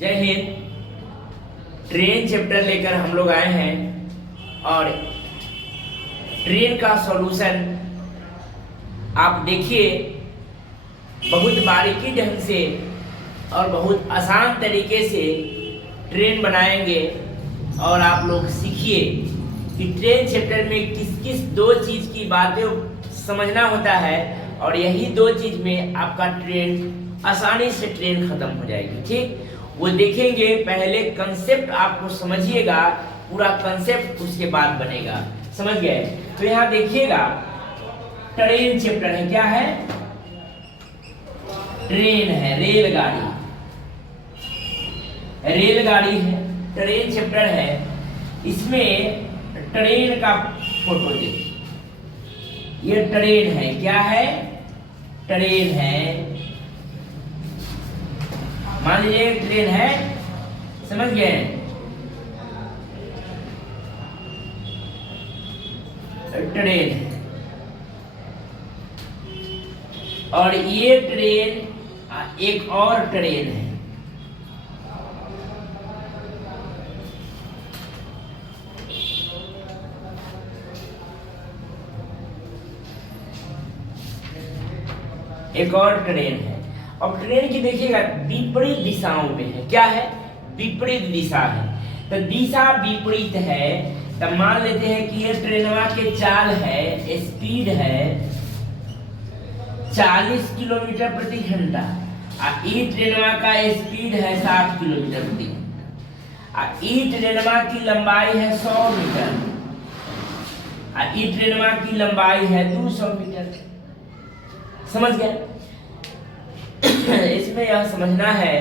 जय Hind. Train chapter लेकर हम लोग आए हैं और ट्रेन का सॉल्यूशन आप देखिए, बहुत बारीकी ढंग से और बहुत आसान तरीके से ट्रेन बनाएंगे और आप लोग सीखिए कि ट्रेन चैप्टर में किस किस दो चीज़ की बातें समझना होता है और यही दो चीज़ में आपका ट्रेन आसानी से ट्रेन खत्म हो जाएगी। ठीक, वो देखेंगे। पहले कंसेप्ट आपको समझिएगा, पूरा कंसेप्ट उसके बाद बनेगा। समझ गए? तो यहाँ देखिएगा, ट्रेन चैप्टर है। क्या है? ट्रेन है, रेलगाड़ी। रेलगाड़ी है, ट्रेन चैप्टर है। इसमें ट्रेन का फोटो देखिए। ये ट्रेन है। क्या है? ट्रेन है। मान लीजिए ट्रेन है, समझ गए? ट्रेन है और ये ट्रेन एक और ट्रेन है। एक और ट्रेन है। अब ट्रेन की देखिएगा विपरीत दिशाओं में है। क्या है? विपरीत दिशा है। तो दिशा विपरीत है। तो मान लेते हैं कि ये ट्रेनवा के चाल है, स्पीड है 40 किलोमीटर प्रति घंटा और ई ट्रेनवा का स्पीड है 60 किलोमीटर प्रति घंटा और ई ट्रेनवा की लंबाई है 100 मीटर और ई ट्रेनवा की लंबाई है 200 मीटर। समझ गए? इसमें यह समझना है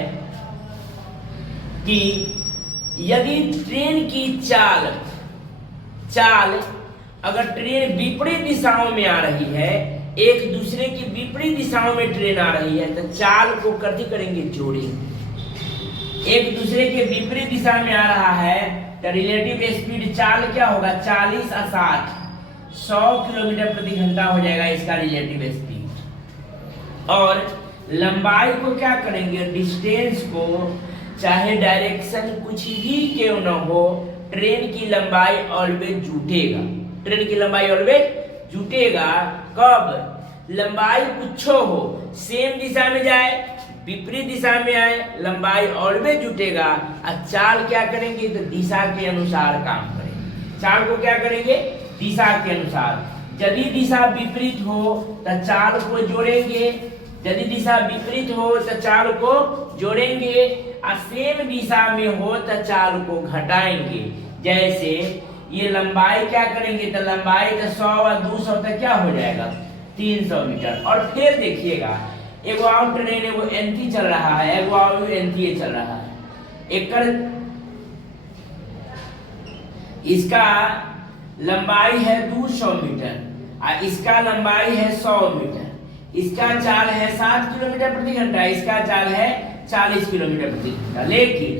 कि यदि ट्रेन की चाल अगर ट्रेन विपरीत दिशाओं में आ रही है, एक दूसरे की विपरीत दिशाओं में ट्रेन आ रही है, तो चाल को कथी करेंगे? जोड़ेंगे। एक दूसरे के विपरीत दिशा में आ रहा है तो रिलेटिव स्पीड चाल क्या होगा? 40 और 60 100 किलोमीटर प्रति घंटा हो जाएगा इसका रिलेटिव स्पीड। और लंबाई को क्या करेंगे? डिस्टेंस को, चाहे डायरेक्शन कुछ भी क्यों न हो, ट्रेन की लंबाई ऑलवेज जुटेगा। ट्रेन की लंबाई ऑलवेज जुटेगा। कब? लंबाई कुछ हो, सेम दिशा में जाए, विपरीत दिशा में आए, लंबाई ऑलवेज जुटेगा। और चाल क्या करेंगे? तो दिशा के अनुसार काम करेंगे। चाल को क्या करेंगे? दिशा के अनुसार। यदि दिशा विपरीत हो तो चाल को जोड़ेंगे, यदि दिशा विपरीत हो तो चाल को जोड़ेंगे और सेम दिशा में हो तो चाल को घटाएंगे। जैसे ये लंबाई क्या करेंगे? तो लंबाई तो 100 और 200 तक क्या हो जाएगा? 300 मीटर। और फिर देखिएगा, एगो और ट्रेन, एगो एनटी चल रहा है, एगो और एनटी चल रहा है। इसका लंबाई है 200 मीटर और इसका लंबाई है 100 मीटर। इसका चाल है 7 किलोमीटर प्रति घंटा, इसका चाल है 40 किलोमीटर प्रति घंटा। लेकिन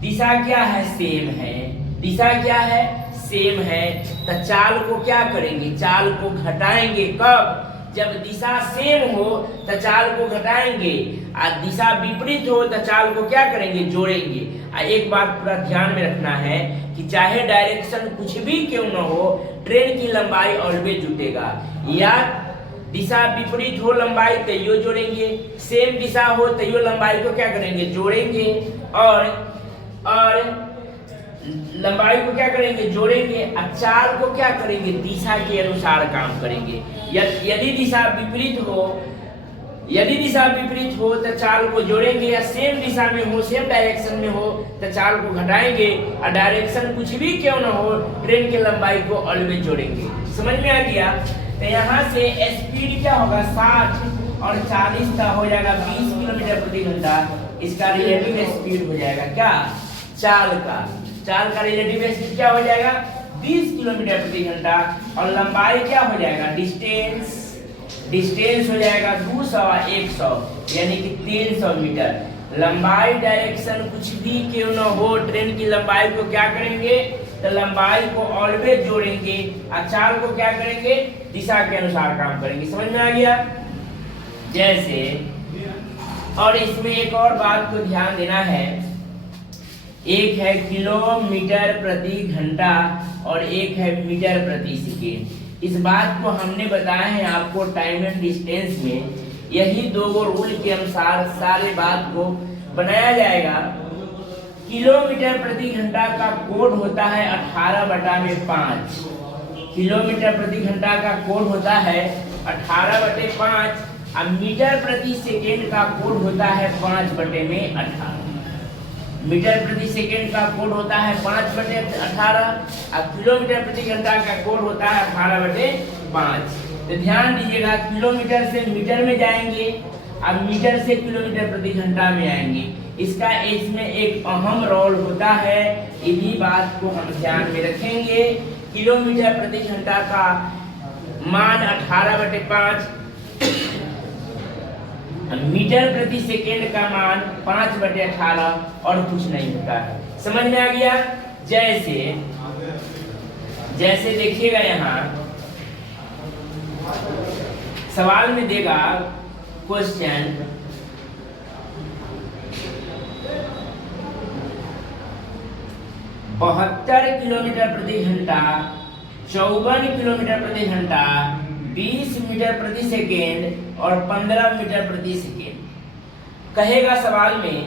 दिशा क्या है? सेम है। दिशा क्या है? सेम है। तो चाल को क्या करेंगे? चाल को घटाएंगे। कब? जब दिशा सेम हो तो चाल को घटाएंगे और दिशा विपरीत हो तो चाल को क्या करेंगे? जोड़ेंगे। और एक बात पूरा ध्यान में रखना है कि चाहे डायरेक्शन कुछ भी क्यों न हो, ट्रेन की लंबाई ऑलवेज जुटेगा। या दिशा विपरीत हो लंबाई तो यो जोड़ेंगे, सेम दिशा हो तो यो लंबाई को क्या करेंगे? जोड़ेंगे। और लंबाई को क्या करेंगे? जोड़ेंगे। और चाल को क्या करेंगे? दिशा के अनुसार काम करेंगे। यदि दिशा विपरीत हो तो चाल को जोड़ेंगे, या सेम दिशा में हो, सेम डायरेक्शन में हो तो चाल को घटाएंगे। और डायरेक्शन कुछ भी क्यों न हो, ट्रेन की लंबाई को ऑलवेज जोड़ेंगे। समझ में आ गया? तो यहाँ से स्पीड क्या होगा? 60 और 40 का हो जाएगा 20 किलोमीटर प्रति घंटा। इसका रिलेटिव स्पीड हो जाएगा क्या? चाल का रिलेटिव स्पीड क्या हो जाएगा? 20 किलोमीटर प्रति घंटा। और लंबाई क्या हो जाएगा? डिस्टेंस हो जाएगा 200 और 100 यानी कि 300 मीटर। लंबाई डायरेक्शन कुछ भी क्यों न हो, ट्रेन की लंबाई को क्या करेंगे? तो लंबाई को ऑलवेज जोड़ेंगे और चाल को क्या करेंगे? दिशा के अनुसार काम करेंगे। समझ में आ गया? जैसे, और इसमें एक और बात को ध्यान देना है एक है किलोमीटर प्रति घंटा और एक है मीटर प्रति सेकेंड। इस बात को हमने बताया है आपको टाइम एंड डिस्टेंस में। यही दो रूल के अनुसार सारे बात को बनाया जाएगा। किलोमीटर प्रति घंटा का कोड होता है 18/5। किलोमीटर प्रति घंटा का कोड होता है 18/5 और मीटर प्रति सेकेंड का कोड होता है 5/18। मीटर प्रति सेकेंड का कोड होता है 5/18 और किलोमीटर प्रति घंटा का कोड होता है 18/5। तो ध्यान दीजिएगा, किलोमीटर से मीटर में जाएंगे और मीटर से किलोमीटर प्रति घंटा में आएंगे। इसका इसमें एक अहम रोल होता है, इन्हीं बात को हम ध्यान में रखेंगे। किलोमीटर प्रति घंटा का मान 18/5, मीटर प्रति सेकेंड का मान 5/18 और कुछ नहीं होता है। समझ में आ गया? जैसे देखिएगा, यहाँ सवाल में देगा क्वेश्चन, बहत्तर किलोमीटर प्रति घंटा, 54 किलोमीटर प्रति घंटा, 20 मीटर प्रति सेकेंड और 15 मीटर प्रति सेकेंड। कहेगा सवाल में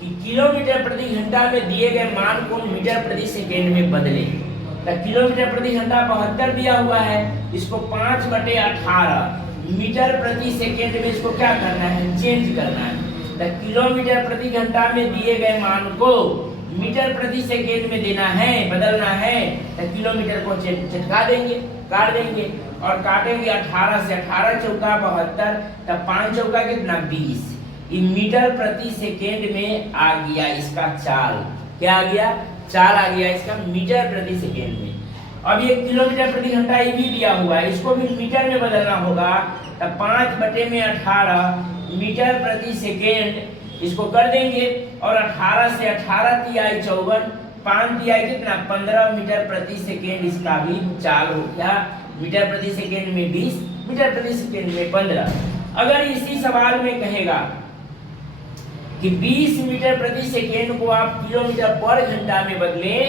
कि किलोमीटर प्रति घंटा में दिए गए मान को मीटर प्रति सेकेंड में बदले। तो किलोमीटर प्रति घंटा 72 दिया हुआ है, इसको 5/18 मीटर प्रति सेकेंड में इसको क्या करना है, चेंज करना है। तो किलोमीटर प्रति घंटा में दिए गए मान को मीटर प्रति सेकेंड में देना है, बदलना है। तो किलोमीटर को चटका देंगे, काट देंगे और काटेंगे 18 से। 18 चौका 72, तब 5 चौका कितना 20। ये मीटर प्रति सेकेंड में आ गया इसका चाल। क्या आ गया? चाल आ गया इसका मीटर प्रति सेकेंड में। अब ये किलोमीटर प्रति घंटा ये भी दिया हुआ है, इसको भी मीटर में बदलना होगा। तब 5/18 मीटर प्रति सेकेंड इसको कर देंगे और 18 से 18 तिहाई 54, 5 तिहाई कितना 15 मीटर प्रति सेकेंड इसका भी चाल हो गया। मीटर प्रति सेकेंड में 20, मीटर प्रति सेकेंड में 15। अगर इसी सवाल में कहेगा कि 20 मीटर प्रति सेकेंड को आप किलोमीटर पर घंटा में बदलें,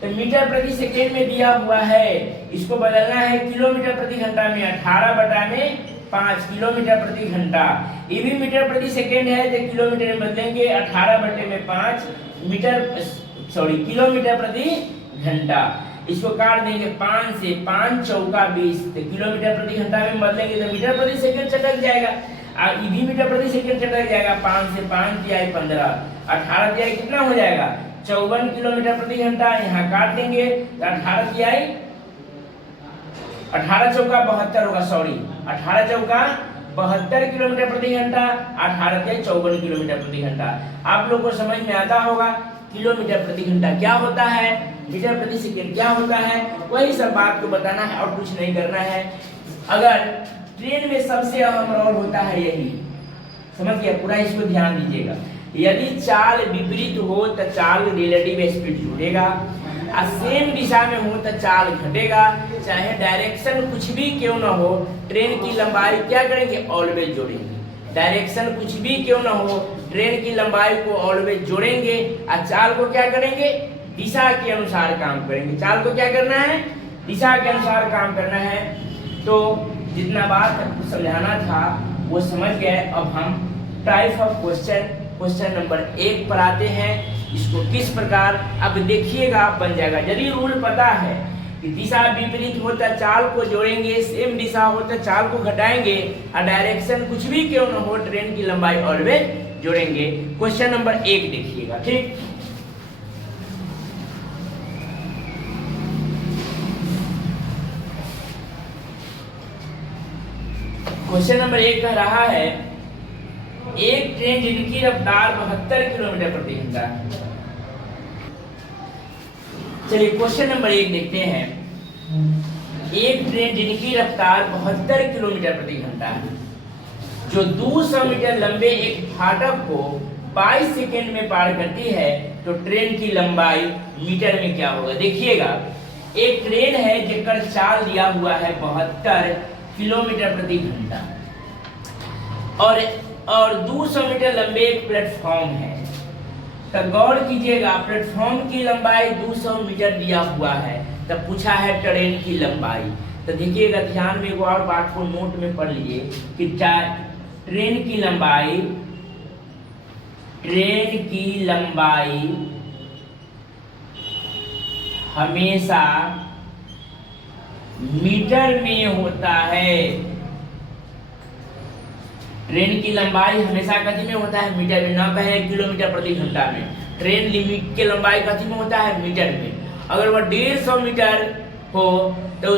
तो मीटर प्रति सेकेंड में दिया हुआ है, इसको बदलना है किलोमीटर प्रति घंटा में। 18/5 किलोमीटर प्रति घंटा, ये भी मीटर प्रति सेकेंड है, तो किलोमीटर में बदलेंगे 18/5 किलोमीटर प्रति घंटा। इसको काट देंगे 5 से, 5 चौका 20, तो किलोमीटर प्रति घंटा में बदलेंगे तो मीटर प्रति सेकेंड चटक जाएगा। और ये भी मीटर प्रति सेकेंड चटक जाएगा। 5 से 5 तिहाई 15, 18 तिहाई कितना हो जाएगा 54 किलोमीटर प्रति घंटा। यहाँ काट देंगे तो 18 तिहाई 18 चौका 72 होगा, 18 चौका 72 किलोमीटर प्रति घंटा, 18 तिहाई 54 किलोमीटर प्रति घंटा। आप लोग को समझ में आता होगा किलोमीटर प्रति घंटा क्या होता है, मीटर प्रति सेकेंड क्या होता है, वही सब बात को बताना है और कुछ नहीं करना है। अगर ट्रेन में सबसे अहम रोल होता है यही, समझ गया? पूरा इसको ध्यान दीजिएगा। यदि चाल विपरीत हो तो चाल रिलेटिव स्पीड जुड़ेगा, और सेम दिशा में हो तो चाल घटेगा। चाहे डायरेक्शन कुछ भी क्यों ना हो, ट्रेन की लंबाई क्या करेंगे, ऑलवेज जोड़ेंगे। डायरेक्शन कुछ भी क्यों ना हो, ट्रेन की लंबाई को ऑलवेज जोड़ेंगे और चाल को क्या करेंगे, दिशा के अनुसार काम करेंगे। चाल को क्या करना है, दिशा के अनुसार काम करना है। तो जितना बात समझाना था वो समझ गए। अब हम टाइप ऑफ क्वेश्चन नंबर 1 पर आते हैं। इसको किस प्रकार, अब देखिएगा बन जाएगा। यदि रूल पता है कि दिशा विपरीत होता चाल को जोड़ेंगे, सेम दिशा होता चाल को घटाएंगे, और डायरेक्शन कुछ भी क्यों न हो ट्रेन की लंबाई ऑलवेज जोड़ेंगे। क्वेश्चन नंबर 1 देखिएगा, ठीक। क्वेश्चन नंबर 1 कह रहा है, एक ट्रेन जिनकी रफ्तार 72 किलोमीटर प्रति घंटा है। चलिए क्वेश्चन नंबर 1 देखते हैं। एक ट्रेन जिनकी रफ्तार 72 किलोमीटर प्रति घंटा है, जो 200 मीटर लंबे एक फाटक को 22 सेकेंड में पार करती है, तो ट्रेन की लंबाई मीटर में क्या होगा। देखिएगा, एक ट्रेन है जिसका चाल दिया हुआ है 72 किलोमीटर प्रति घंटा, और 200 मीटर लंबे एक प्लेटफॉर्म है। तो गौर कीजिएगा, प्लेटफॉर्म की लंबाई 200 मीटर दिया हुआ है, तब पूछा है ट्रेन की लंबाई। तो देखिएगा ध्यान में, एक और बात को नोट में पढ़ लीजिए कि ट्रेन की लंबाई हमेशा मीटर में होता है। ट्रेन की लंबाई हमेशा कथी में होता है? मीटर में। ना कहे किलोमीटर प्रति घंटा में। ट्रेन लिमिट की लंबाई कथी में होता है? मीटर में। अगर वह 150 मीटर हो तो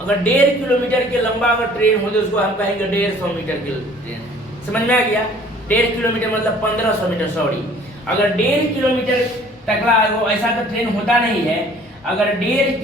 अगर 1.5 किलोमीटर के लंबा अगर ट्रेन हो तो उसको हम कहेंगे 150 मीटर की ट्रेन। समझ में आ गया? 1.5 किलोमीटर मतलब 1500 मीटर, सॉरी। अगर 1.5 किलोमीटर तकला वो ऐसा तो ट्रेन होता नहीं है। अगर 1.5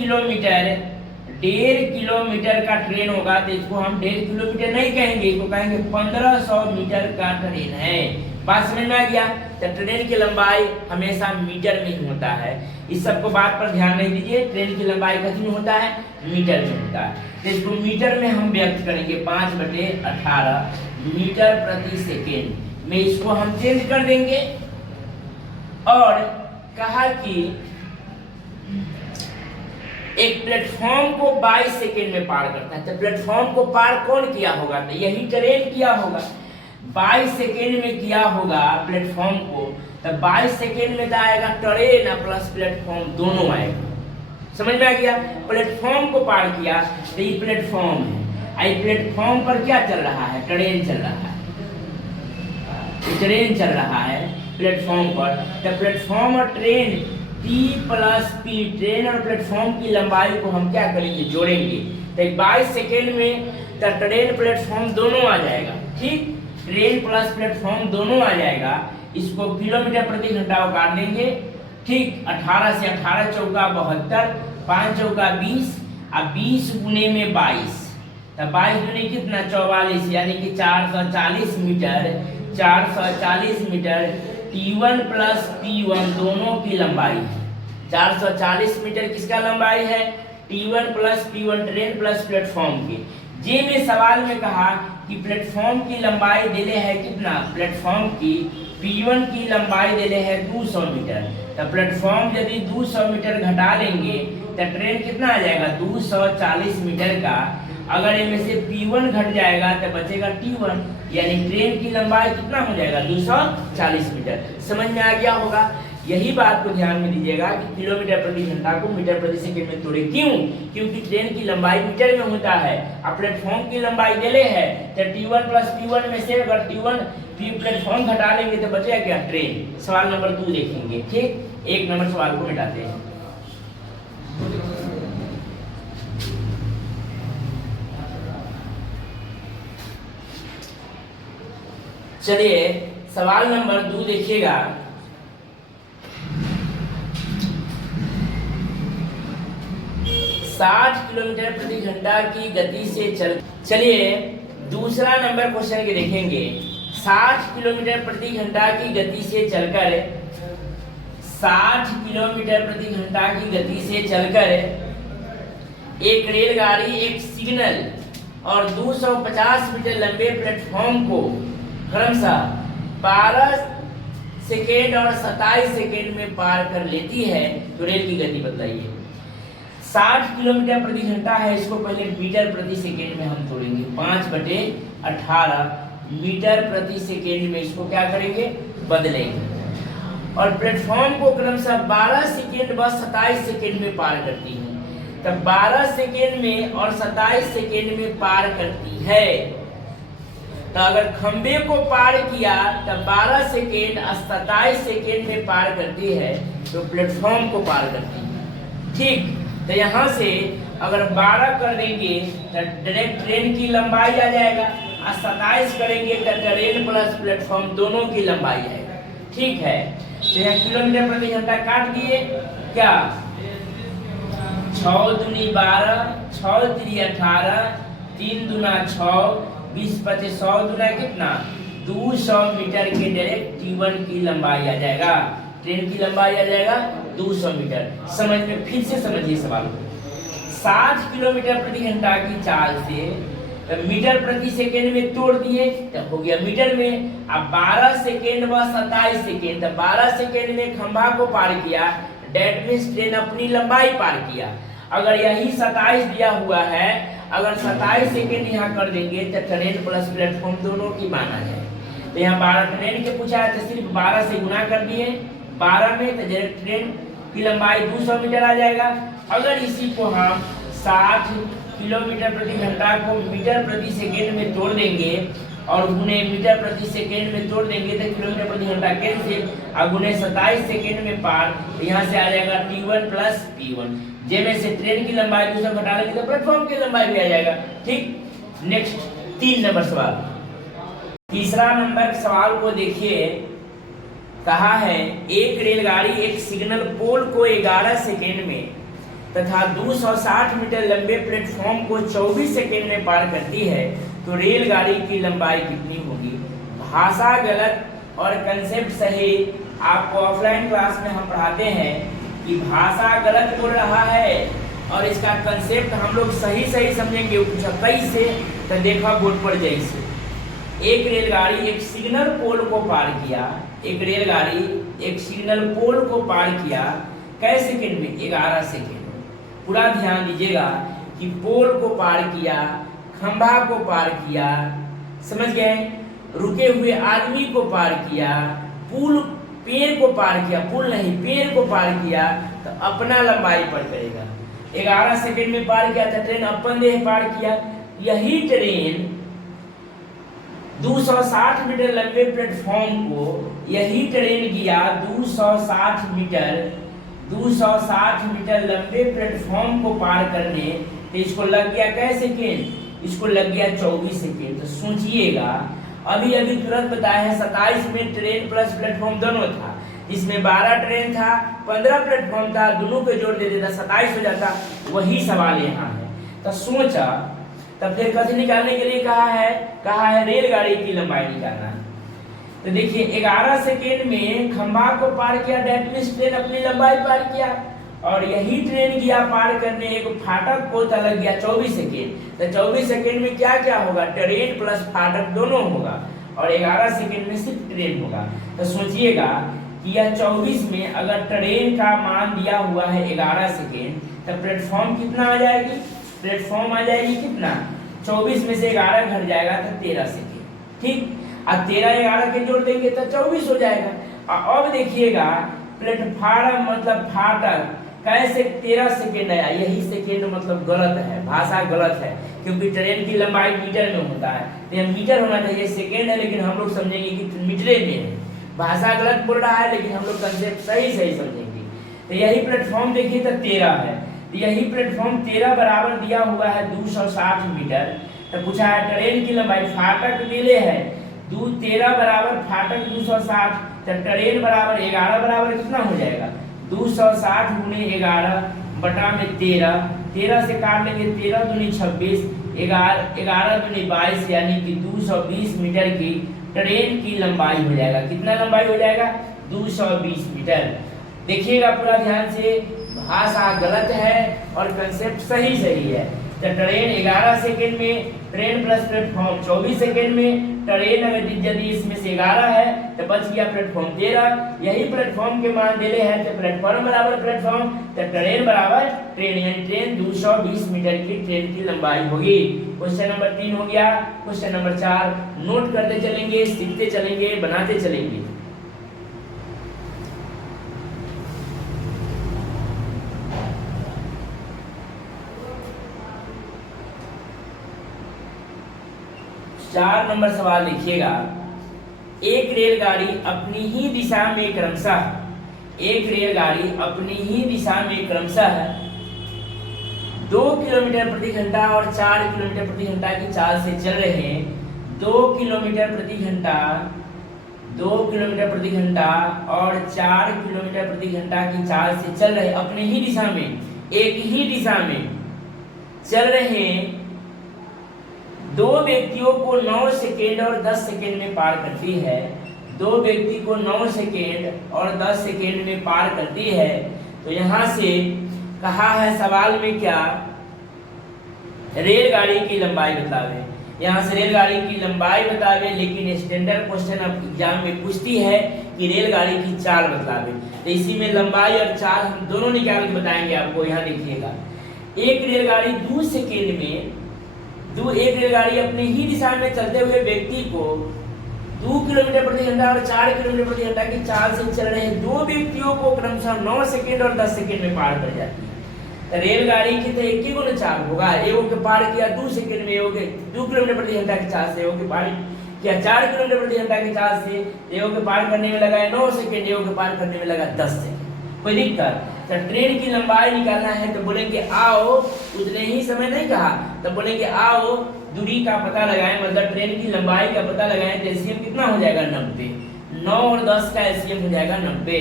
किलोमीटर का ट्रेन होगा तो इसको हम 1.5 किलोमीटर नहीं कहेंगे, इसको कहेंगे 1500 मीटर का ट्रेन है। बात समझ में आ गया? तो ट्रेन की लंबाई हमेशा मीटर में ही होता है। इस सबको बात पर ध्यान नहीं दीजिए। ट्रेन की लंबाई कितनी में होता है? मीटर में होता है। तो इसको मीटर में हम व्यक्त करेंगे 5/18 मीटर प्रति सेकेंड में। इसको हम चेंज कर देंगे और कहा कि एक प्लेटफॉर्म को 22 सेकेंड में पार करता है। तो प्लेटफॉर्म को पार कौन किया होगा? तो यही ट्रेन किया होगा। 22 सेकेंड में किया होगा प्लेटफॉर्म को। तो 22 सेकेंड में तो आएगा ट्रेन प्लस प्लेटफॉर्म दोनों आएगा। समझ में आ गया? प्लेटफॉर्म को पार किया तो ये प्लेटफॉर्म है। आई प्लेटफॉर्म पर क्या चल रहा है? ट्रेन चल रहा है। ट्रेन चल रहा है प्लेटफॉर्म पर। तो प्लेटफॉर्म और ट्रेन T + P, ट्रेन और प्लेटफॉर्म की लंबाई को हम क्या करेंगे? जोड़ेंगे। तो 22 सेकेंड में तो ट्रेन प्लेटफॉर्म दोनों आ जाएगा। ठीक, ट्रेन प्लस प्लेटफॉर्म दोनों आ जाएगा। इसको किलोमीटर प्रति घंटा को काट देंगे। ठीक, 18 से 18 चौका 72, 5 चौका 20 और 20 गुने में 22। तो 22 गुने कितना? 44, यानी कि 440 मीटर। 440 मीटर T1 + P1 दोनों की लंबाई है। 440 मीटर किसका लंबाई है? T1 + P1 train plus platform की। जे में सवाल में कहा कि प्लेटफॉर्म की लंबाई देले है कितना? प्लेटफॉर्म की P1 की लंबाई देले है 200 मीटर। तो प्लेटफॉर्म यदि 200 मीटर घटा लेंगे तो ट्रेन कितना आ जाएगा? 240 मीटर का। अगर इनमें से P1 घट जाएगा तो बचेगा T1, यानी ट्रेन की लंबाई कितना हो जाएगा? 240 मीटर। समझ में आ गया होगा? यही बात को ध्यान में दीजिएगा कि किलोमीटर प्रति घंटा को मीटर प्रति सेकंड में तोड़े। क्यों? क्योंकि ट्रेन की लंबाई मीटर में होता है और प्लेटफॉर्म की लंबाई देले है। तो T1 + P1 में से अगर T1 प्लेटफॉर्म घटा लेंगे तो बचेगा क्या? ट्रेन। सवाल नंबर 2 देखेंगे। ठीक, 1 नंबर सवाल को मिटाते हैं। चलिए सवाल नंबर 2 देखिएगा। साठ किलोमीटर प्रति घंटा की गति से चलिए दूसरा नंबर क्वेश्चन के देखेंगे। 60 किलोमीटर प्रति घंटा की गति से चलकर 60 किलोमीटर प्रति घंटा की गति से चलकर एक रेलगाड़ी एक सिग्नल और 250 मीटर लंबे प्लेटफॉर्म को क्रमशः 12 सेकेंड और 27 सेकेंड में पार कर लेती है। तो रेल की गति बताइए। 60 किलोमीटर प्रति घंटा है, इसको पहले मीटर प्रति सेकेंड में हम तोड़ेंगे। 5/18 मीटर प्रति सेकेंड में इसको क्या करेंगे? बदलेंगे। और प्लेटफॉर्म को क्रमशः 12 सेकेंड व 27 सेकेंड में पार करती है। तब 12 सेकेंड में और 27 सेकेंड में पार करती है। तो अगर खंबे को पार किया तब 12 सेकेंड और 27 सेकेंड में पार करती है तो प्लेटफॉर्म को पार करती है। ठीक, तो यहाँ से अगर 12 कर देंगे तो डायरेक्ट ट्रेन की लंबाई आ जाएगा और 27 करेंगे तो ट्रेन प्लस प्लेटफॉर्म दोनों की लंबाई आएगा। ठीक है, तो यहाँ किलोमीटर प्रति घंटा काट दिए क्या? 6 दूनी 12, 6 3 18, 3 दूना 6, 20 × 100 दूना कितना? 200 मीटर के डायरेक्ट T1 की लंबाई आ जाएगा। ट्रेन की लंबाई आ जाएगा 200 मीटर। समझ में फिर से समझिए सवाल को। 60 किलोमीटर प्रति घंटा की चाल से मीटर प्रति सेकेंड में तोड़ दिए तो हो गया मीटर में। अब 12 सेकेंड व 27 सेकेंड, तो 12 सेकेंड में खंभा को पार किया, डेट मीन्स ट्रेन अपनी लंबाई पार किया। अगर यही 27 दिया हुआ है, अगर 27 सेकेंड यहाँ कर देंगे तो ट्रेन प्लस प्लेटफॉर्म दोनों की माना जाए। तो यहाँ 12 ट्रेन के पूछा है तो सिर्फ 12 से गुना कर दिए 12 में, तो ट्रेन की लंबाई 200 मीटर आ जाएगा। अगर इसी को हम 60 किलोमीटर प्रति घंटा को मीटर प्रति सेकेंड में तोड़ देंगे और गुने मीटर प्रति सेकेंड में तोड़ देंगे तो किलोमीटर प्रति घंटा कैंसिल, और गुने 27 सेकेंड में पार, तो यहाँ से आ जाएगा T1 प्लस P1। जेमें से ट्रेन की लंबाई 200 घटा लेंगे तो प्लेटफॉर्म की लंबाई भी आ जाएगा। ठीक, नेक्स्ट 3 नंबर सवाल। तीसरा नंबर सवाल को देखिए, कहा है एक रेलगाड़ी एक सिग्नल पोल को 11 सेकेंड में तथा 260 मीटर लंबे प्लेटफॉर्म को 24 सेकेंड में पार करती है, तो रेलगाड़ी की लंबाई कितनी होगी? भाषा गलत और कंसेप्ट सही। आपको ऑफलाइन क्लास में हम पढ़ाते हैं कि भाषा गलत बोल रहा है और इसका कंसेप्ट हम लोग सही समझेंगे। से तो देखा बोर्ड पर जैसे एक रेलगाड़ी एक सिग्नल पोल को पार किया, एक रेलगाड़ी एक सिग्नल पोल को पार किया कै सेकेंड में? 11 सेकेंड। पूरा ध्यान दीजिएगा कि पोल को पार किया, खंभा को पार किया, समझ गए, रुके हुए आदमी को पार किया, पुल पेड़ को पार किया, पुल नहीं पेड़ को पार किया, तो अपना लंबाई पर करेगा। 11 सेकेंड में पार किया था ट्रेन, अपन देह पार किया। यही ट्रेन 260 मीटर लंबे प्लेटफॉर्म को, यही ट्रेन गया 260 मीटर लंबे प्लेटफॉर्म को पार करने, तो इसको लग गया कै सेकेंड? इसको लग गया 24 सेकेंड। तो सोचिएगा, अभी तुरंत बताया है 27 में ट्रेन प्लस प्लेटफॉर्म दोनों था, इसमें 12 ट्रेन था, 15 प्लेटफॉर्म था, दोनों को जोड़ दे देता 27 हो जाता। वही सवाल यहाँ है। तो सोचा, तब फिर कथी निकालने के लिए कहा है रेलगाड़ी की लंबाई निकालना। तो देखिए 11 सेकेंड में खंभा को पार किया, डेट मीन्स ट्रेन अपनी लंबाई पार किया, और यही ट्रेन गया पार करने एक फाटक को, तो लग गया 24 सेकेंड। तो 24 सेकेंड में क्या होगा? ट्रेन प्लस फाटक दोनों होगा, और 11 सेकेंड में सिर्फ ट्रेन होगा। तो सोचिएगा कि यह 24 में अगर ट्रेन का मान दिया हुआ है 11 सेकेंड, तो प्लेटफॉर्म कितना आ जाएगी? प्लेटफॉर्म आ जाएगी कितना? 24 में से 11 घट जाएगा तो 13 सेकेंड। ठीक, अब 13-11 के जोड़ देंगे तो 24 हो जाएगा। अब देखिएगा प्लेटफॉर्म मतलब फाटक कैसे 13 सेकेंड आया? यही सेकेंड मतलब गलत है, भाषा गलत है, क्योंकि ट्रेन की लंबाई मीटर में होता है, तो यह मीटर होना चाहिए, सेकेंड है, लेकिन हम लोग समझेंगे कि मीटरे में है। भाषा गलत बोल रहा है, लेकिन हम लोग कंसेप्ट सही समझेंगे। तो यही प्लेटफॉर्म देखिए तो 13 है, तो यही प्लेटफॉर्म 13 बराबर दिया हुआ है 260 मीटर। तो पूछा है ट्रेन की लंबाई, फाटक दिले है 13 बराबर फाटक 260, तो ट्रेन बराबर 11 बराबर कितना हो जाएगा? 260 गुने 11 बटा में 13 से काट लेंगे, 13 दूनी 26, 11 दूनी 22, यानी कि 220 मीटर की ट्रेन की लंबाई हो जाएगा। कितना लंबाई हो जाएगा? 220 मीटर। देखिएगा पूरा ध्यान से, भाषा गलत है और कंसेप्ट सही है। तो ट्रेन 11 सेकेंड में, ट्रेन प्लस प्लेटफॉर्म 24 सेकेंड में, ट्रेन अगर यदि इसमें से 11 है तो बच गया प्लेटफॉर्म 13। यही प्लेटफॉर्म के मान दिले हैं, तो प्लेटफॉर्म बराबर प्लेटफॉर्म, तो ट्रेन बराबर ट्रेन, यानी ट्रेन 220 मीटर की ट्रेन की लंबाई होगी। क्वेश्चन नंबर 3 हो गया। क्वेश्चन नंबर 4 नोट करते चलेंगे, सीखते चलेंगे, बनाते चलेंगे। चार नंबर सवाल देखिएगा, एक रेलगाड़ी अपनी ही दिशा में क्रमशः 2 किलोमीटर प्रति घंटा और 4 किलोमीटर प्रति घंटा की चाल से चल रहे हैं। 2 किलोमीटर प्रति घंटा और 4 किलोमीटर प्रति घंटा की चाल से चल रहे, अपनी ही दिशा में, एक ही दिशा में चल रहे हैं। 2 व्यक्तियों को 9 सेकेंड और 10 सेकेंड में पार करती है। 2 व्यक्ति को 9 सेकेंड और 10 सेकेंड में पार करती है। तो यहाँ से कहा है सवाल में क्या? रेलगाड़ी की लंबाई बतावे। यहाँ से रेलगाड़ी की लंबाई बतावे, लेकिन स्टैंडर्ड क्वेश्चन अब एग्जाम में पूछती है कि रेलगाड़ी की चाल बतावे। तो इसी में लंबाई और चाल हम दोनों निकाल के बताएंगे आपको। यहाँ देखिएगा, एक रेलगाड़ी 2 सेकेंड में एक रेलगाड़ी अपने ही दिशा में चलते हुए व्यक्ति को 2 किलोमीटर प्रति घंटा और 4 किलोमीटर प्रति घंटा की चाल से चल रहे दो व्यक्तियों को क्रमशः 9 सेकेंड और 10 सेकेंड में पार कर जाती है। तो रेलगाड़ी की तो एक ही गुना चाल होगा, एगो के पार किया 2 सेकेंड में, एगो के 2 किलोमीटर प्रति घंटा की चाल से, एगो के पार किया 4 किलोमीटर प्रति घंटा की चाल से, एगो के पार करने में लगा 9 सेकेंड, एगो के पार करने में लगा 10 सेकेंड। कोई दिक्कत? तो ट्रेन की लंबाई निकालना है तो बोलेंगे आओ, उतने ही समय नहीं कहा, तो बोलेंगे आओ दूरी का पता लगाएं, मतलब ट्रेन की लंबाई का पता लगाएं। तो एलसीएम कितना हो जाएगा? 90। 9 और 10 का एलसीएम हो जाएगा 90।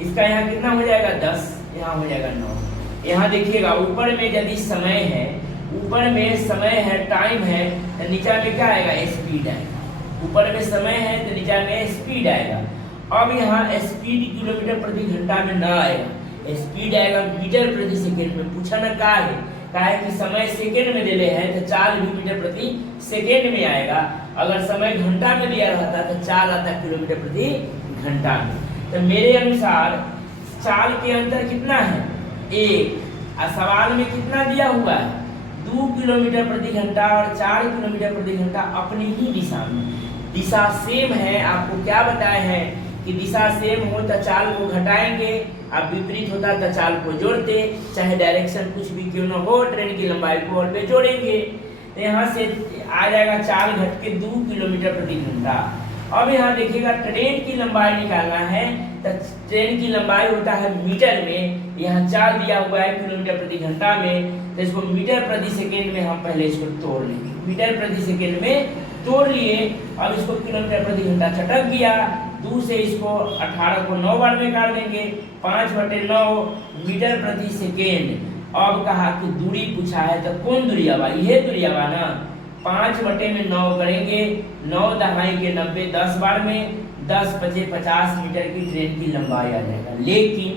इसका यहाँ कितना हो जाएगा? 10, यहाँ हो जाएगा 9। यहाँ देखिएगा, ऊपर में यदि समय है, ऊपर में समय है, टाइम है, तो नीचे में क्या आएगा? स्पीड आएगा। ऊपर में समय है तो नीचे में स्पीड आएगा। अब यहाँ स्पीड किलोमीटर प्रति घंटा में ना आएगा, स्पीड आएगा मीटर प्रति सेकेंड में। पूछा ना का है कि समय सेकेंड में दिले हैं तो चाल भी मीटर प्रति सेकेंड में आएगा। अगर समय घंटा में दिया रहता तो चाल आता किलोमीटर प्रति घंटा में। तो मेरे अनुसार चाल के अंतर कितना है? 1। और सवाल में कितना दिया हुआ है? 2 किलोमीटर प्रति घंटा और 4 किलोमीटर प्रति घंटा अपनी ही दिशा में। दिशा सेम है, आपको क्या बताए हैं कि दिशा सेम हो तो चाल को घटाएंगे, अब विपरीत होता तो चाल को जोड़ते, चाहे डायरेक्शन कुछ भी क्यों ना हो, ट्रेन की लंबाई को और पे जोड़ेंगे। तो यहाँ से आ जाएगा चाल घट के 2 किलोमीटर प्रति घंटा। अब यहाँ देखिएगा, ट्रेन की लंबाई निकालना है तो ट्रेन की लंबाई होता है मीटर में, यहाँ चाल दिया हुआ है किलोमीटर प्रति घंटा में, तो इसको मीटर प्रति सेकेंड में हम पहले इसको तोड़ लेंगे। मीटर प्रति सेकेंड में तोड़ लिए, अब इसको किलोमीटर प्रति घंटा चटक गया, 2 से इसको 18 को 9 बार में काट देंगे, 5/9 मीटर प्रति सेकेंड। अब कहा कि दूरी पूछा है तो कौन दूरी आवा? ये दूरी आवा ना, 5/9 करेंगे, 9 दहाई के 90, 10 बार में 10 × 50 मीटर की ट्रेन की लंबाई आ जाएगा। लेकिन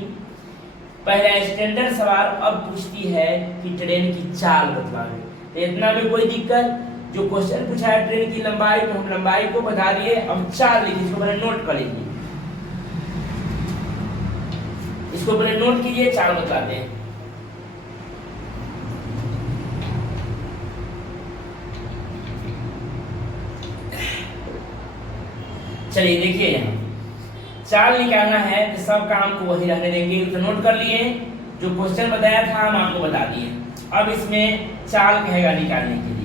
पहला स्टैंडर्ड सवाल अब पूछती है कि ट्रेन की चाल बतलावे, तो इतना में कोई दिक्कत? जो क्वेश्चन पूछा है ट्रेन की लंबाई, तो हम लंबाई को बता दिए, अब चाल लिखिए, इसको पहले नोट कर लीजिए, इसको पहले नोट कीजिए, चाल बतलाते हैं। चलिए देखिए, यहाँ चाल निकालना है तो सब काम को वही रहने देंगे, तो नोट कर लिए, जो क्वेश्चन बताया था हम आपको बता दिए। अब इसमें चाल कहेगा निकालने के लिए,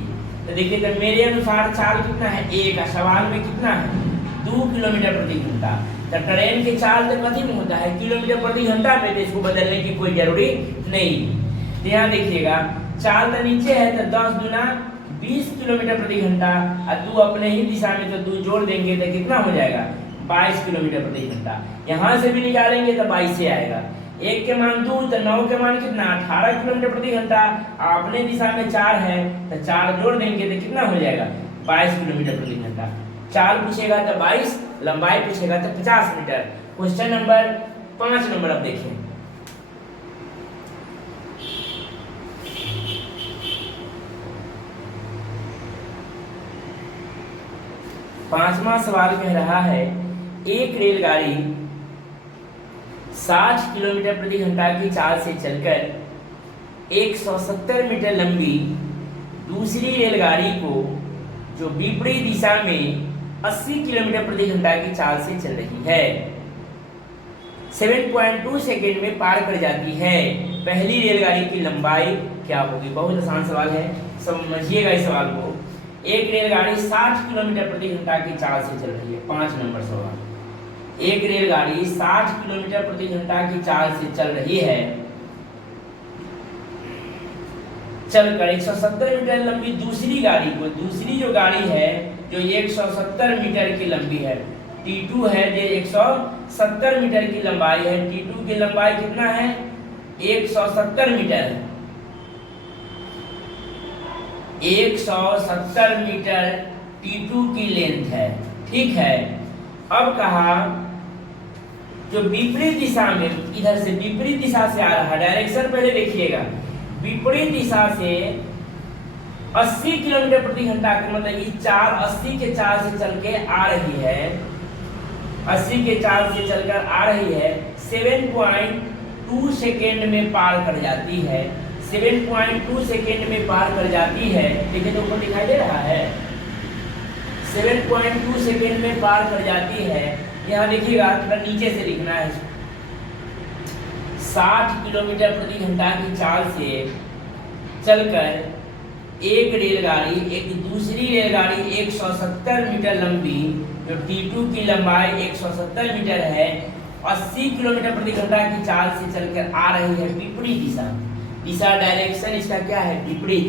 तो देखिए, तो मेरे अनुसार चाल कितना है? 1। सवाल में कितना है? 2 किलोमीटर प्रति घंटा। तो ट्रेन की चाल तो कथी में होता है? किलोमीटर प्रति घंटा में, तो इसको बदलने की कोई जरूरी नहीं। तो यहाँ देखिएगा, चाल तो नीचे है तो 10 दूना 20 किलोमीटर प्रति घंटा, और 2 अपने ही दिशा में, तो 2 जोड़ देंगे तो कितना हो जाएगा? 22 किलोमीटर प्रति घंटा। यहाँ से भी निकालेंगे तो 22 से आएगा। 1 के मान 2 तो 9 के मान कितना? 18 किलोमीटर प्रति घंटा। अपने दिशा में 4 है तो 4 जोड़ देंगे तो कितना हो जाएगा? 22 किलोमीटर प्रति घंटा। चाल पूछेगा तो 22, लंबाई पूछेगा तो 50 मीटर। क्वेश्चन नंबर 5 नंबर अब देखिए, पांचवा सवाल कह रहा है, एक रेलगाड़ी 60 किलोमीटर प्रति घंटा की चाल से चलकर 170 मीटर लंबी दूसरी रेलगाड़ी को जो विपरीत दिशा में 80 किलोमीटर प्रति घंटा की चाल से चल रही है 7.2 सेकेंड में पार कर जाती है, पहली रेलगाड़ी की लंबाई क्या होगी? बहुत आसान सवाल है, समझिएगा इस सवाल को। एक रेलगाड़ी 60 किलोमीटर प्रति घंटा की चाल से चल रही है, 5 नंबर सवाल। एक रेलगाड़ी 60 किलोमीटर प्रति घंटा की चाल से चल रही है, चलकर 170 मीटर लंबी दूसरी गाड़ी को, दूसरी जो गाड़ी है जो 170 मीटर की लंबी है, T2 है, जो 170 मीटर की लंबाई है। T2 की लंबाई कितना है? 170 मीटर है, 170 मीटर T2 की लेंथ है, ठीक है। अब कहा जो विपरीत दिशा में, इधर से विपरीत दिशा से आ रहा है, डायरेक्शन पहले देखिएगा, विपरीत दिशा से 80 किलोमीटर प्रति घंटा का मतलब ये चाल 80 के चाल से चल के आ रही है, 80 के चाल से चलकर आ रही है, 7.2 सेकेंड में पार कर जाती है, 7.2 सेकेंड में पार कर जाती है। देखिए तो ऊपर दिखाई दे रहा है, 7.2 सेकेंड में पार कर जाती है। यहाँ देखिएगा थोड़ा नीचे से लिखना है, 60 किलोमीटर प्रति घंटा की चाल से चलकर एक रेलगाड़ी एक दूसरी रेलगाड़ी 170 मीटर लंबी, जो T2 की लंबाई 170 मीटर है, 80 किलोमीटर प्रति घंटा की चाल से चलकर आ रही है विपरीत दिशा। दिशा डायरेक्शन इसका क्या है, विपरीत।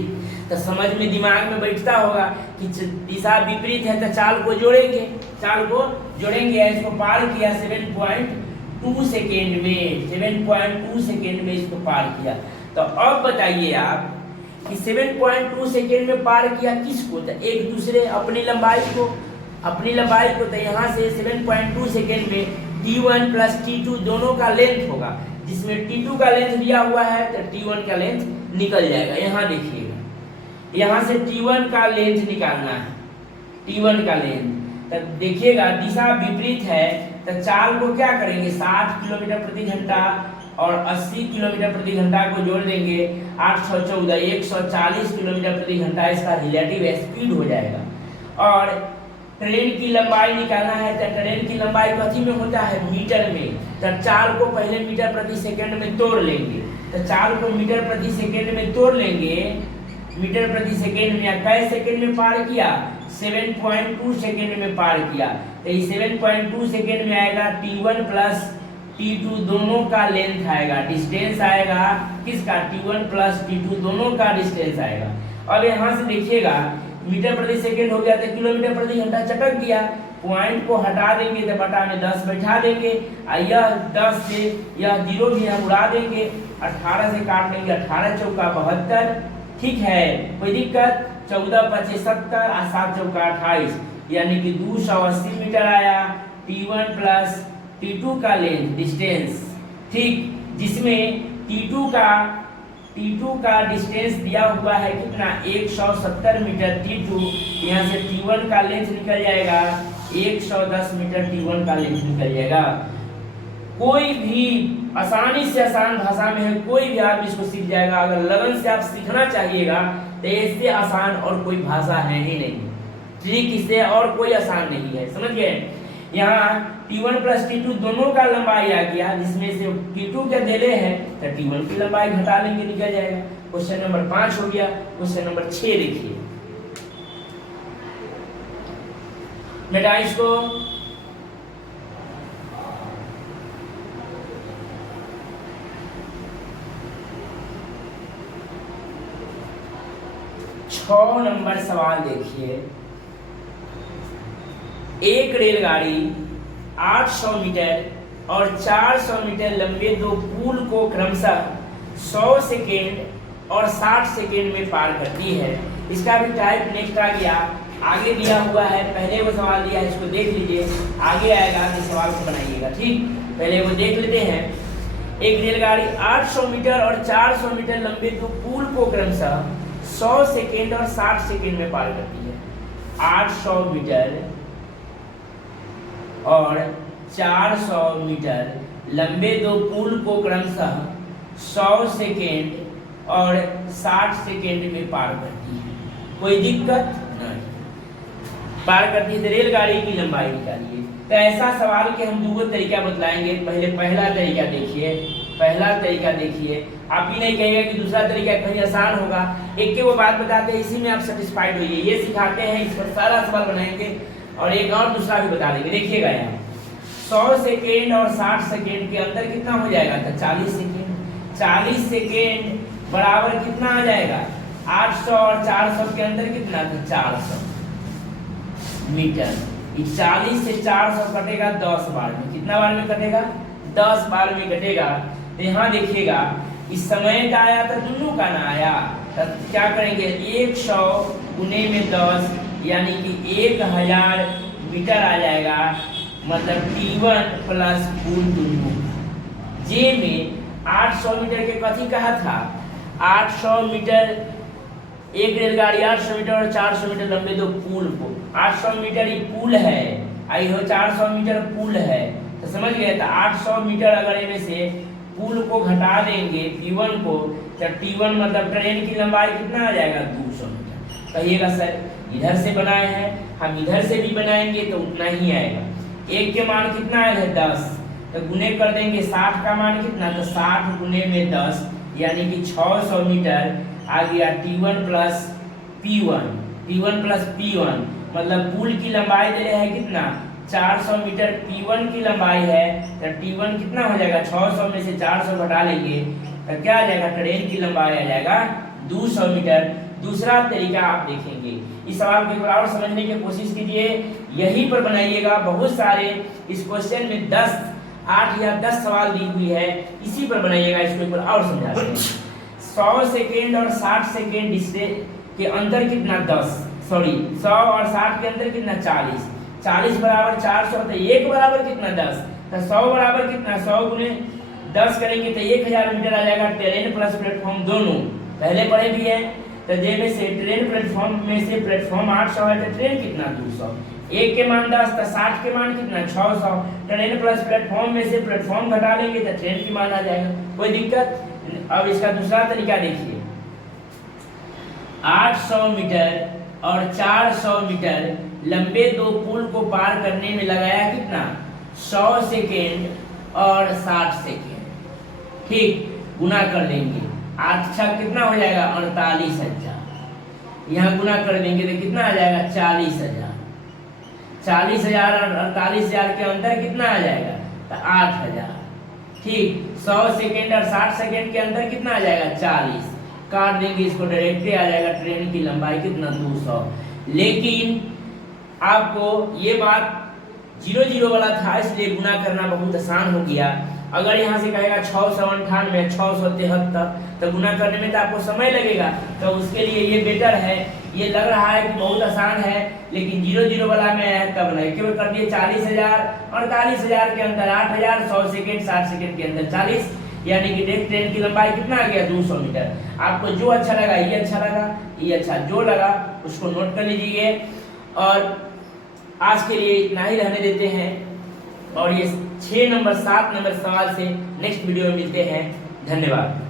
तो समझ में दिमाग में बैठता होगा कि दिशा विपरीत है तो चाल को जोड़ेंगे, चाल को जोड़ेंगे। इसको पार किया 7.2 सेकेंड में, 7.2 सेकेंड में इसको पार किया। तो अब बताइए आप कि 7.2 सेकेंड में पार किया किसको, तो एक दूसरे अपनी लंबाई को, तो यहाँ से 7.2 सेकेंड में T1 प्लस T2 दोनों का लेंथ होगा, जिसमें T2 का लेंथ दिया हुआ है तो T1 का लेंथ निकल जाएगा। यहाँ देखिएगा, यहाँ से T1 का लेंथ निकालना है, T1 का लेंथ। तो देखिएगा दिशा विपरीत है तो चाल को क्या करेंगे, 60 किलोमीटर प्रति घंटा और 80 किलोमीटर प्रति घंटा को जोड़ देंगे, 814 140 किलोमीटर प्रति घंटा इसका रिलेटिव स्पीड हो जाएगा। और ट्रेन की लंबाई निकालना है तो ट्रेन की लंबाई कथी में होता है, मीटर में। तो चाल को पहले मीटर प्रति सेकंड में तोड़ लेंगे, तो चाल को मीटर प्रति सेकंड में तोड़ लेंगे, मीटर प्रति सेकंड में। कै सेकंड में पार किया, 7.2 सेकंड में पार किया। तो ये 7.2 सेकंड में आएगा T1 प्लस T2 दोनों का लेंथ आएगा, डिस्टेंस आएगा किसका, T1 प्लस T2 दोनों का डिस्टेंस आएगा। अब यहाँ से देखिएगा मीटर प्रति सेकंड हो गया तो किलोमीटर प्रति घंटा चटक गया, पॉइंट को हटा देंगे तो बटा में 10 बैठा देंगे, और यह 10 से यह 0 भी हम उड़ा देंगे, 18 से काट देंगे, 18 चौका 72, ठीक है, कोई दिक्कत। 14 पचे 70 और 7 चौका 28, यानी कि 280 मीटर आया T1 प्लस T2 का लेंथ डिस्टेंस, ठीक, जिसमें T2 का डिस्टेंस दिया हुआ है कितना, 170 मीटर T2, यहाँ से T1 का लेंथ निकल जाएगा 110 मीटर, T1 का लेंथ निकल जाएगा। कोई भी आसानी से आसान भाषा में है, कोई भी आदमी इसको सीख जाएगा। अगर लगन से आप सीखना चाहिएगा तो इससे आसान और कोई भाषा है ही नहीं, ठीक, इससे और कोई आसान नहीं है, समझ गए। यहाँ T1 प्लस T2 दोनों का लंबाई आ गया, जिसमें से T2 के देले हैं तो T1 की लंबाई घटा लेंगे, निकल जाएगा। क्वेश्चन नंबर 5 हो गया। क्वेश्चन नंबर 6 देखिए बेटा, इसको छह नंबर सवाल देखिए। एक रेलगाड़ी 800 मीटर और 400 मीटर लंबे दो पुल को क्रमशः 100 सेकेंड और 60 सेकेंड में पार करती है। इसका भी टाइप नेक्स्ट आ गया, आगे दिया हुआ है, पहले वो सवाल दिया है, इसको देख लीजिए, आगे आएगा तो सवाल को बनाइएगा, ठीक। पहले वो देख लेते हैं। एक रेलगाड़ी 800 मीटर और 400 मीटर लंबे दो पुल को क्रमशः 100 सेकेंड और 60 सेकेंड में पार करती है। 800 मीटर और 400 मीटर लंबे दो पुल को क्रमशः 100 सेकेंड और 60 सेकेंड में पार करती है। कोई दिक्कत नहीं, पार करती है। तो रेलगाड़ी की लंबाई निकालिए। तो ऐसा सवाल के हम दो तरीका बतलाएंगे। पहले पहला तरीका देखिए, पहला तरीका देखिए, आप ही नहीं कहेंगे कि दूसरा तरीका कहीं आसान होगा। एक के वो बात बताते हैं, इसी में आप सेटिस्फाइड होइए। ये सिखाते हैं, इस पर सारा सवाल बनाएंगे और एक और दूसरा भी बता देंगे। देखिएगा यहाँ 100 सेकेंड और 60 सेकेंड के अंदर कितना हो जाएगा, तो 40 सेकेंड। 40 सेकेंड बराबर कितना आ जाएगा, 800 और 400 के अंदर कितना, तो 400 मीटर। 40 से 400 कटेगा 10 बार में, कितना बार में कटेगा, 10 बार में कटेगा। तो यहाँ देखिएगा इस समय का आया तो दोनों का ना आया, तो क्या करेंगे, 100 गुने में 10 यानी कि 1000 मीटर आ जाएगा। मतलब T1 प्लस पुल दोनों। जे में 800 मीटर के कथी कहा था, 800 मीटर एक रेलगाड़ी 800 मीटर और 400 मीटर लंबे दो पुल को, 800 मीटर ही पुल है, आई हो 400 मीटर पुल है, तो समझ गए। तो 800 मीटर अगर इनमें से पुल को घटा देंगे P1 को, तो T1 मतलब ट्रेन की लंबाई कितना आ जाएगा 200 मीटर। कहिएगा सर इधर से बनाए हैं, हम इधर से भी बनाएंगे तो उतना ही आएगा। एक के मान कितना आया है 10, तो गुने कर देंगे 60 का मान कितना, तो 60 गुने में 10 यानी कि 600 मीटर आ गया T1 plus P1, T1 plus P1 मतलब पुल की लंबाई दे रहे हैं कितना 400 मीटर P1 की लंबाई है, तो T1 कितना हो जाएगा 600 में से 400 घटा लेंगे तो क्या आ जाएगा, ट्रेन की लंबाई आ जाएगा 200 मीटर। दूसरा तरीका आप देखेंगे, इस सवाल को एक बार और समझने की कोशिश कीजिए, यहीं पर बनाइएगा। बहुत सारे इस क्वेश्चन में 10, 8 या 10 सवाल दी हुई है, इसी पर बनाइएगा। इसको एक बार और समझाते हैं। 100 सेकेंड और 60 सेकेंड इससे के अंतर कितना 100 और 60 के अंतर कितना 40, 40 बराबर 400, तो 1 बराबर कितना 10, तो 100 बराबर कितना 100 गुने 10 करेंगे तो 1000 मीटर आ जाएगा। ट्रेन प्लस प्लेटफॉर्म दोनों पहले पढ़े भी है, तो जे में से ट्रेन प्लेटफॉर्म में से प्लेटफॉर्म 800 है, तो ट्रेन कितना 200, 1 के मान 10, तो 60 के मान कितना 600, ट्रेन प्लस प्लेटफॉर्म में से प्लेटफॉर्म घटा लेंगे तो ट्रेन की मान आ जाएगा। कोई दिक्कत। अब इसका दूसरा तरीका देखिए, 800 मीटर और 400 मीटर लंबे दो पुल को पार करने में लगाया कितना 100 सेकेंड और 60 सेकेंड, ठीक, गुना कर लेंगे 8 छक कितना हो जाएगा 48,000, यहाँ गुना कर देंगे तो कितना आ जाएगा 40,000, 40,000 और 48,000 के अंदर कितना आ जाएगा तो 8,000, ठीक। 100 सेकेंड और 60 सेकेंड के अंदर कितना आ जाएगा 40, काट देंगे इसको, डायरेक्टली आ जाएगा ट्रेन की लंबाई कितना 200। लेकिन आपको ये बात 0 वाला था, इसलिए गुना करना बहुत आसान हो गया। अगर यहाँ से कहेगा 698, 673, तो गुना करने में तो आपको समय लगेगा, तो उसके लिए ये बेटर है। ये लग रहा है कि बहुत आसान है, लेकिन 0 वाला में है तब नहीं, क्यों कर दिए 40,000 और 40,000 के अंदर 8,000, 100 सेकेंड 60 सेकेंड के अंदर 40, यानी कि ट्रेन की लंबाई कितना आ गया 200 मीटर। आपको जो अच्छा लगा, ये अच्छा लगा, ये अच्छा, जो लगा उसको नोट कर लीजिए। और आज के लिए इतना ही रहने देते हैं, और ये 6 नंबर 7 नंबर सवाल से नेक्स्ट वीडियो में मिलते हैं। धन्यवाद।